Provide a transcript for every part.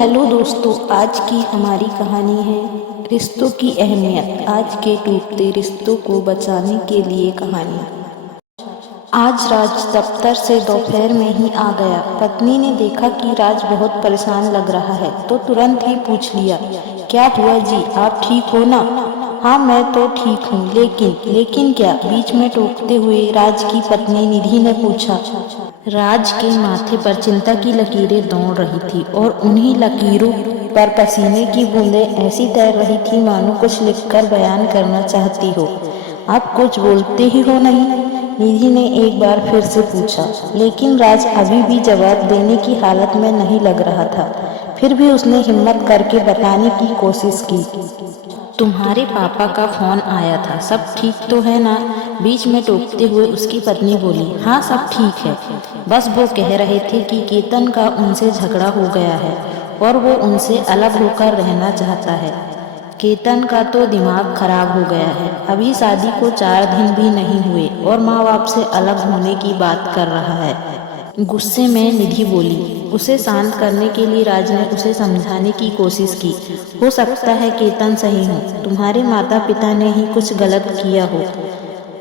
Hello दोस्तों, आज की हमारी कहानी है रिश्तों की अहमियत। आज के टूटते रिश्तों को बचाने के लिए कहानी। आज राज दफ्तर से दोपहर में ही आ गया। पत्नी ने देखा कि राज बहुत परेशान लग रहा है तो तुरंत ही पूछ लिया, क्या हुआ जी, आप ठीक हो ना? हाँ, मैं तो ठीक हूँ, लेकिन क्या? बीच में टोकते हुए राज की पत्नी निधि ने पूछा। राज के माथे पर चिंता की लकीरें दौड़ रही थी और उन्हीं लकीरों पर पसीने की बूंदें ऐसी तैर रही थी मानो कुछ लिखकर बयान करना चाहती हो। आप कुछ बोलते ही हो नहीं? निधि ने एक बार फिर से पूछा, लेकिन राज अभी भी जवाब देने की हालत में नहीं लग रहा था। फिर भी उसने हिम्मत करके बताने की कोशिश की। तुम्हारे पापा का फोन आया था, सब ठीक तो है ना? बीच में टोकते हुए उसकी पत्नी बोली। हाँ, सब ठीक है, बस वो कह रहे थे कि केतन का उनसे झगड़ा हो गया है और वो उनसे अलग होकर रहना चाहता है। केतन का तो दिमाग खराब हो गया है, अभी शादी को 4 दिन भी नहीं हुए और माँ बाप से अलग होने की बात कर रहा है। गुस्से में निधि बोली। उसे शांत करने के लिए राज ने उसे समझाने की कोशिश की। हो सकता है केतन सही हो, तुम्हारे माता पिता ने ही कुछ गलत किया हो।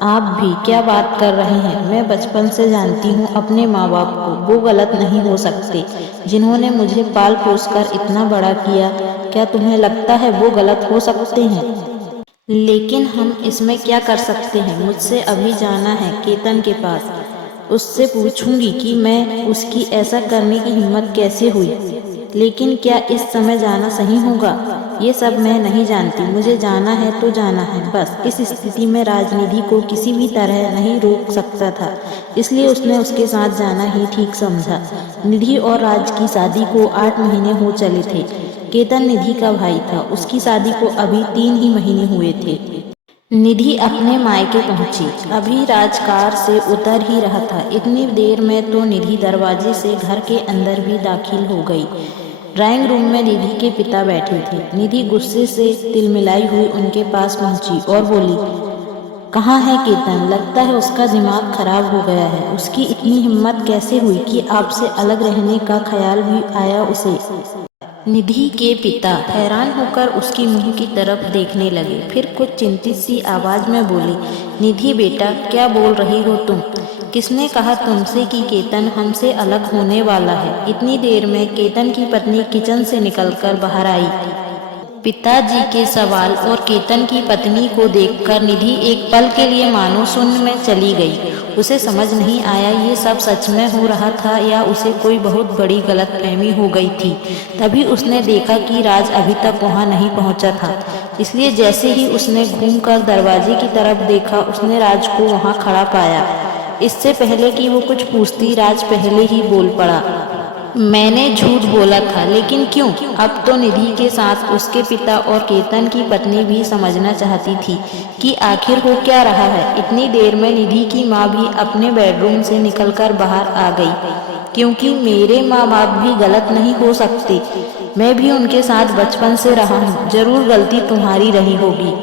आप भी क्या बात कर रहे हैं? मैं बचपन से जानती हूँ अपने माँ बाप को, वो गलत नहीं हो सकते। जिन्होंने मुझे पाल पोस कर इतना बड़ा किया, क्या तुम्हें लगता है वो गलत हो सकते हैं? लेकिन हम इसमें क्या कर सकते हैं? मुझसे अभी जाना है केतन के पास। उससे पूछूंगी कि मैं उसकी ऐसा करने की हिम्मत कैसे हुई। लेकिन क्या इस समय जाना सही होगा? ये सब मैं नहीं जानती, मुझे जाना है तो जाना है बस। इस स्थिति में राजनिधि को किसी भी तरह नहीं रोक सकता था, इसलिए उसने उसके साथ जाना ही ठीक समझा। निधि और राज की शादी को 8 महीने हो चले थे। केतन निधि का भाई था, उसकी शादी को अभी 3 ही महीने हुए थे। निधि अपने मायके पहुंची। अभी राज कार से उतर ही रहा था, इतनी देर में तो निधि दरवाजे से घर के अंदर भी दाखिल हो गई। ड्राइंग रूम में निधि के पिता बैठे थे। निधि गुस्से से तिलमिलाई हुई उनके पास पहुंची और बोली, कहाँ है केतन? लगता है उसका दिमाग खराब हो गया है। उसकी इतनी हिम्मत कैसे हुई कि आपसे अलग रहने का ख्याल भी आया उसे? निधि के पिता हैरान होकर उसकी मुंह की तरफ देखने लगे, फिर कुछ चिंतित सी आवाज में बोले, निधि बेटा, क्या बोल रही हो तुम? किसने कहा तुमसे कि केतन हमसे अलग होने वाला है? इतनी देर में केतन की पत्नी किचन से निकलकर बाहर आई। पिताजी के सवाल और केतन की पत्नी को देखकर निधि एक पल के लिए मानो शून्य में चली गई। उसे समझ नहीं आया ये सब सच में हो रहा था या उसे कोई बहुत बड़ी गलतफहमी हो गई थी। तभी उसने देखा कि राज अभी तक वहां नहीं पहुंचा था, इसलिए जैसे ही उसने घूमकर दरवाजे की तरफ देखा, उसने राज को वहां खड़ा पाया। इससे पहले कि वो कुछ पूछती, राज पहले ही बोल पड़ा, मैंने झूठ बोला था, लेकिन क्यों? अब तो निधि के साथ उसके पिता और केतन की पत्नी भी समझना चाहती थी कि आखिर हो क्या रहा है। इतनी देर में निधि की माँ भी अपने बेडरूम से निकलकर बाहर आ गई। क्योंकि मेरे माँ बाप भी गलत नहीं हो सकते, मैं भी उनके साथ बचपन से रहा हूँ, जरूर गलती तुम्हारी रही होगी।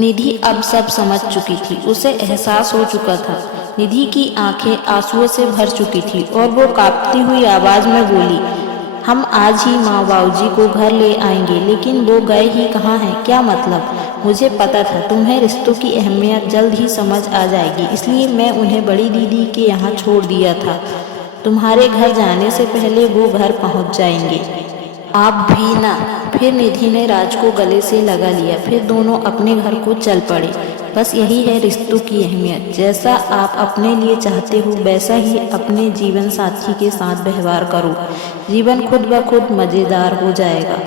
निधि अब सब समझ चुकी थी, उसे एहसास हो चुका था। निधि की आंखें आंसुओं से भर चुकी थी और वो कांपती हुई आवाज में बोली, हम आज ही माँ बाबूजी को घर ले आएंगे, लेकिन वो गए ही कहाँ हैं? क्या मतलब? मुझे पता था तुम्हें रिश्तों की अहमियत जल्द ही समझ आ जाएगी, इसलिए मैं उन्हें बड़ी दीदी के यहाँ छोड़ दिया था। तुम्हारे घर जाने से पहले वो घर पहुँच जाएंगे। आप भी ना। फिर निधि ने राज को गले से लगा लिया, फिर दोनों अपने घर को चल पड़े। बस यही है रिश्तों की अहमियत। जैसा आप अपने लिए चाहते हो वैसा ही अपने जीवन साथी के साथ व्यवहार करो, जीवन खुद ब खुद मजेदार हो जाएगा।